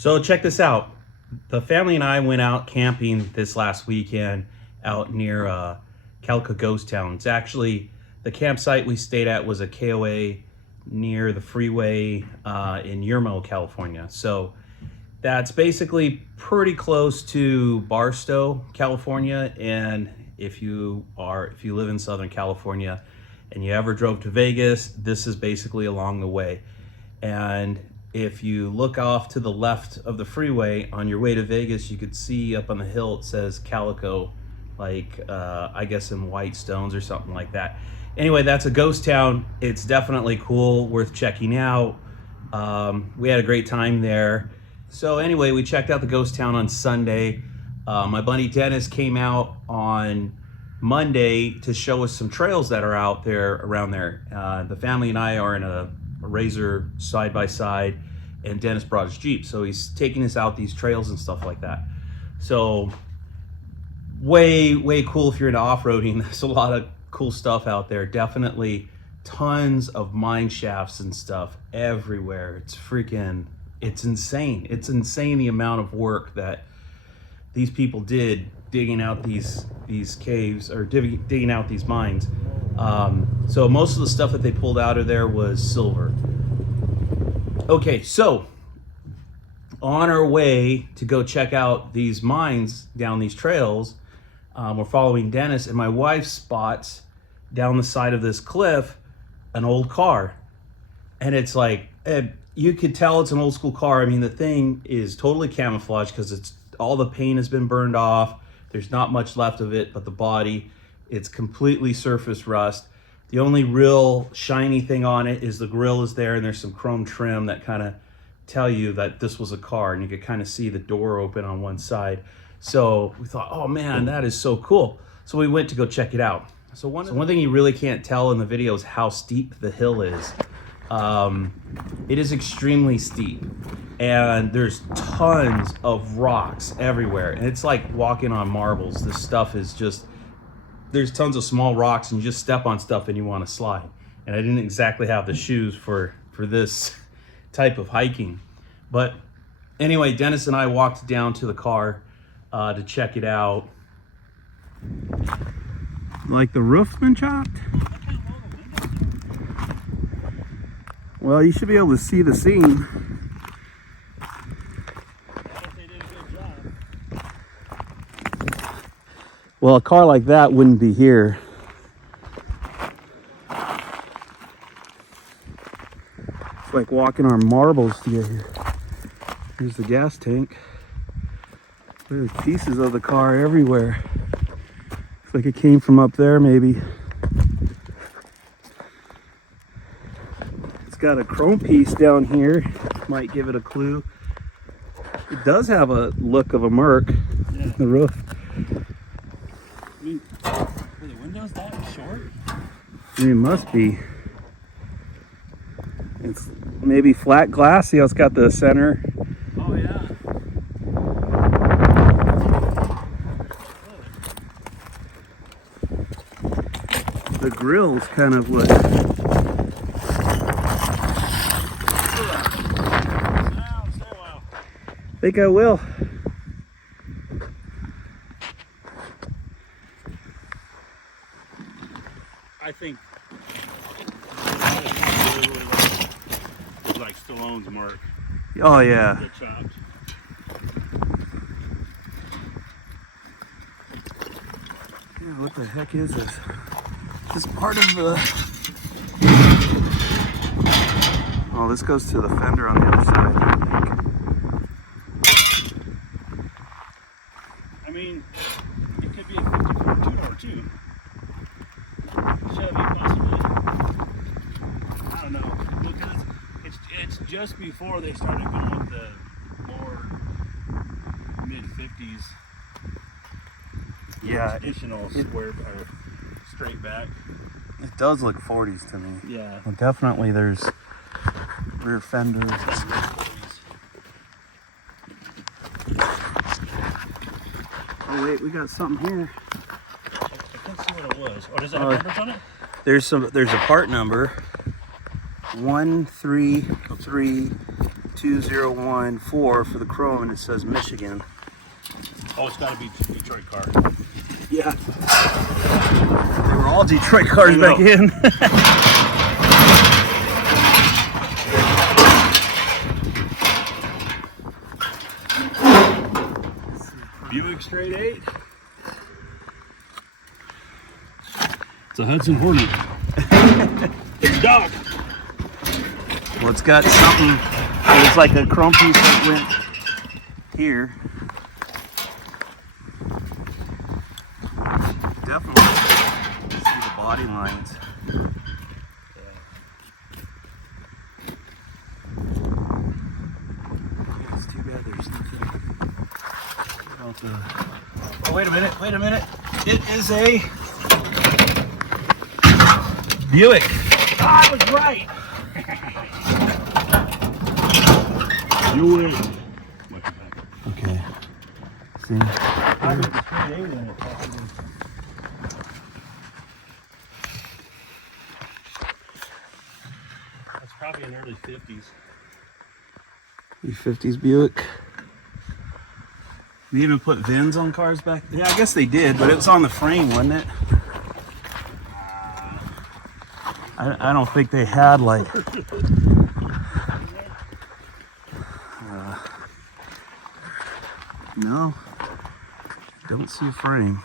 So check this out. The family and I went out camping this last weekend out near Calico Ghost Town. It's actually, the campsite we stayed at was a KOA near the freeway in Yermo, California. So that's basically pretty close to Barstow, California. And if you live in Southern California and you ever drove to Vegas, this is basically along the way. And if you look off to the left of the freeway on your way to Vegas, you could see up on the hill it says Calico, like I guess in white stones or something like that. Anyway, that's a ghost town. It's definitely cool, worth checking out. We had a great time there. So anyway, we checked out the ghost town on Sunday. My buddy Dennis came out on Monday to show us some trails that are out there around there. The family and I are in a Razor side by side, and Dennis brought his Jeep, so he's taking us out these trails and stuff like that. So way cool if you're into off-roading. There's a lot of cool stuff out there. Definitely tons of mine shafts and stuff everywhere. It's insane. It's insane the amount of work that these people did digging out these caves, or digging out these mines. So most of the stuff that they pulled out of there was silver. Okay, so on our way to go check out these mines down these trails, we're following Dennis, and my wife spots down the side of this cliff an old car. And it's like, you could tell it's an old school car. I mean, the thing is totally camouflaged because all the paint has been burned off. There's not much left of it but the body. It's completely surface rust. The only real shiny thing on it is the grill is there, and there's some chrome trim that kind of tell you that this was a car, and you could kind of see the door open on one side. So we thought, oh man, that is so cool. So we went to go check it out. So one thing you really can't tell in the video is how steep the hill is. It is extremely steep, and there's tons of rocks everywhere, and it's like walking on marbles. This stuff is just, there's tons of small rocks, and you just step on stuff and you want to slide. And I didn't exactly have the shoes for this type of hiking. But anyway, Dennis and I walked down to the car to check it out. Like the roof's been chopped? Well, you should be able to see the seam. Well, a car like that wouldn't be here. It's like walking on marbles to get here. Here's the gas tank. There's pieces of the car everywhere. Looks like it came from up there, maybe. It's got a chrome piece down here. Might give it a clue. It does have a look of a Merc. Yeah. The roof. I mean, are the windows that short? I mean, it must be. It's maybe flat glass. See how it's got the center? Oh, yeah. The grill's kind of what. I think I will. I think it's like Stallone's Mark. Oh yeah. Get chopped. Yeah, what the heck is this? This part of the. Oh, this goes to the fender on the other side, I think. I mean, it could be a 54 two-door too. Chevy possibly. I don't know, because it's just before they started going with the more mid-50s. Yeah, Traditional square or straight back. it does look 40s to me. Yeah. Well, definitely there's rear fenders. Oh wait, we got something here. I can't see what it was. Oh, does that have numbers on it? There's a part number 1332 2014 for the chrome, and it says Michigan. Oh, it's got to be Detroit car. Yeah. They were all Detroit cars back in. Buick straight 8. It's a Hudson Hornet. It's a dog. Well, it's got something. It's like a chrome piece that went here. Definitely see the body lines. Yeah, it's too bad there's nothing about the. Oh, wait a minute. It is a Buick. I was right. Buick. Okay. See? I got the straight 8 in it. That's probably an early 50s. E50s Buick. They even put VINs on cars back then. Yeah, I guess they did, but it was on the frame, wasn't it? I don't think they had like. No, don't see a frame.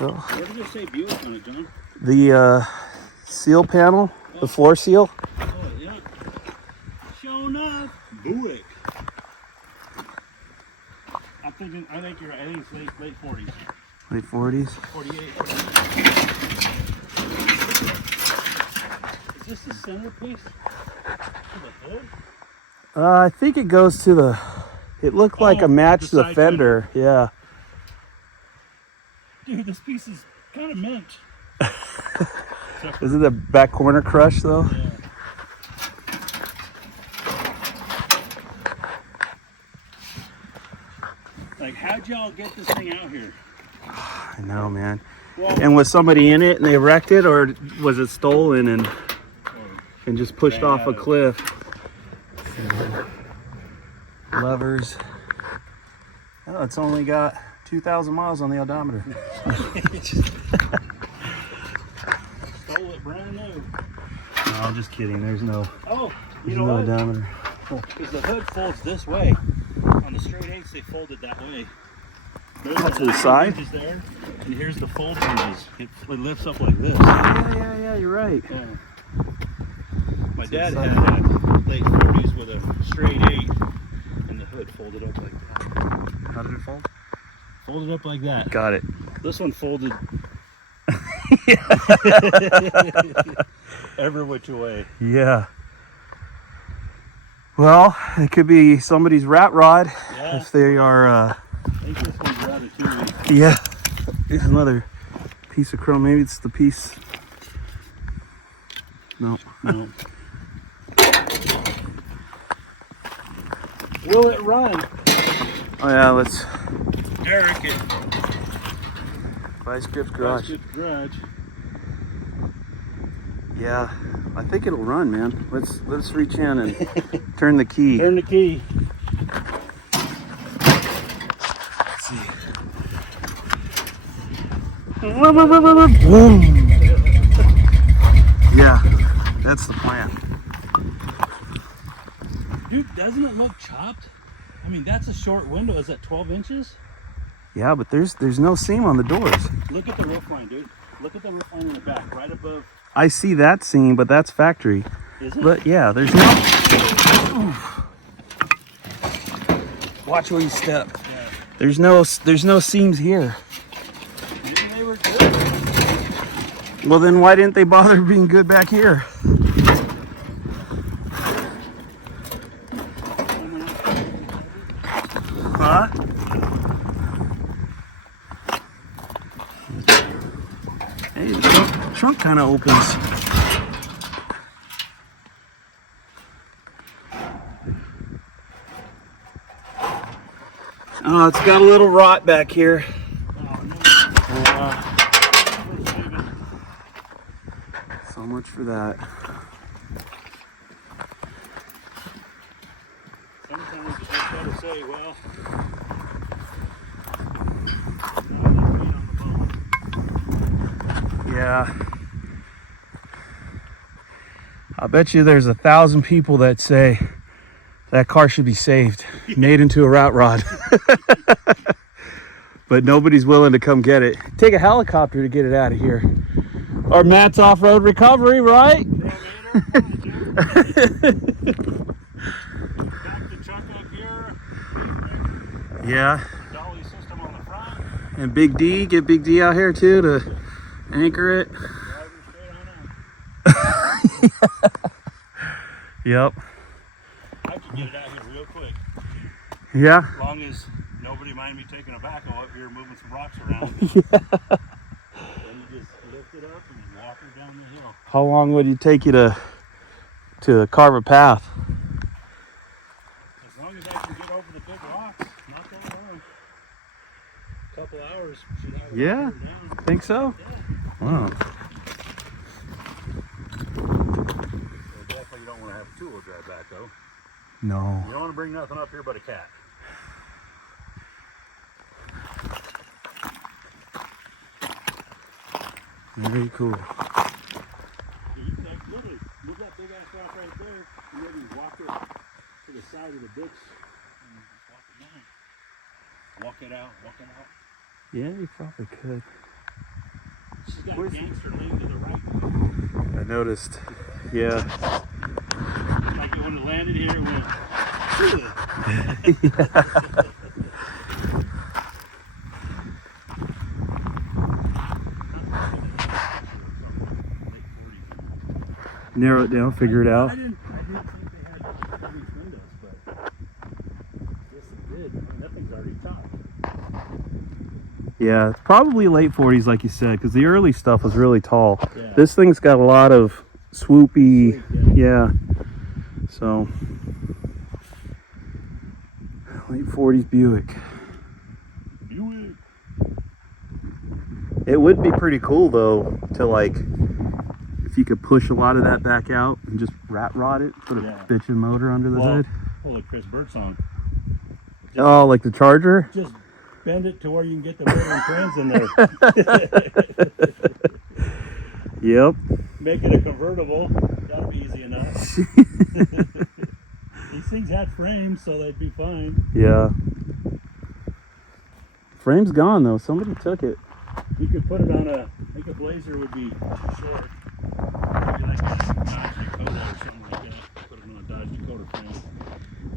Well, What did it say Buick on it, John? the seal panel, the floor seal. Oh, yeah. Showing up. Buick. I think you're right. I think it's late 40s. Late 40s. 48. Is this the centerpiece to the hood? I think it goes to the. It looked like a match the to the side fender. Yeah. Dude, this piece is kind of mint. Is it the back corner crush though? Yeah. Like, how'd y'all get this thing out here? I know, man. Well, And was somebody in it and they wrecked it, or was it stolen and just pushed ran off out a of- cliff? Levers. Oh, it's only got 2,000 miles on the odometer. Stole it brand new. No, I'm just kidding. There's no, Oh, there's you know no what? odometer. Because the hood folds this way. On the straight 8s, they fold it that way. There's To the side? hinges there, and here's the fold hinges. It lifts up like this. Yeah, you're right. Yeah. My dad had a late 40s with a straight 8, and the hood folded up like that. How did it fall? Folded up like that. Got it. This one folded every which way. Yeah. Well, it could be somebody's rat rod Yeah. if they are. I think this one's Ratatouille. Yeah. Here's another piece of chrome. Maybe it's the piece. No. No. Will it run? Oh yeah, let's. Eric at Vice Grip's garage. Garage. Yeah, I think it'll run, man. Let's reach in and turn the key. Turn the key. Let's see. Boom. Yeah, that's the plan. Dude, doesn't it look chopped? I mean, that's a short window. Is that 12 inches? Yeah, but there's no seam on the doors. Look at the roof line, dude. Look at the roof line in the back, right above. I see that seam, but that's factory. Is it? But yeah, there's no. Oof. Watch where you step. Yeah. There's no seams here. Maybe they were good. Well, then why didn't they bother being good back here? Huh? Hey, the trunk kind of opens. Oh, it's got a little rot back here. Oh, no. much for that. Sometimes you just gotta say, well, Yeah. I bet you there's 1,000 people that say that car should be saved, made into a rat rod. But nobody's willing to come get it. Take a helicopter to get it out of here. Or Matt's off-road recovery, right? back the truck up here, Yeah. dolly system on the front, And Big D, get Big D out here too to anchor it. driving straight on out. Yep. I can get it out here real quick, Yeah. as long as nobody mind me taking a backhoe up here moving some rocks around. Yeah. Then you just lift it up and walk her down the hill. How long would it take you to carve a path? As long as I can get over the big rocks, not that long. A couple hours should have it Yeah. up and down. Think so? Yeah. Wow. So definitely you don't want to have a two-wheel drive backhoe. No. You don't want to bring nothing up here but a cat. Very cool. You can like literally move that big ass rock right there and maybe walk it to the side of the ditch and just walk it down. Walk it out, walk it out. Yeah, you probably could. She's got a gangster lean to the right. I noticed. Yeah. Like it when it landed here, it went. Narrow it down, figure it out. I didn't think they had these windows, but yes, it did. I mean, that thing's already topped. Yeah, it's probably late 40s, like you said, because the early stuff was really tall. Yeah. This thing's got a lot of swoopy, Sweet, yeah. So, late 40s Buick. Buick. It would be pretty cool though to like, if you could push a lot of that back out and just rat rod it, put a Yeah. bitchin' motor under the hood. Pull a Chris Burt song. Oh, like the Charger? Just bend it to where you can get the motor and trans in there. Yep. Make it a convertible. That'll be easy enough. These things had frames, so they'd be fine. Yeah. Frame's gone though. Somebody took it. You could put it on a, I think a Blazer would be too short. Maybe like a Dodge Dakota or something like that. Put it on a Dodge Dakota frame.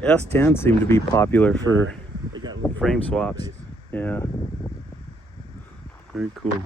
S10 seemed to be popular for They got little frame swaps. space. Yeah. Very cool.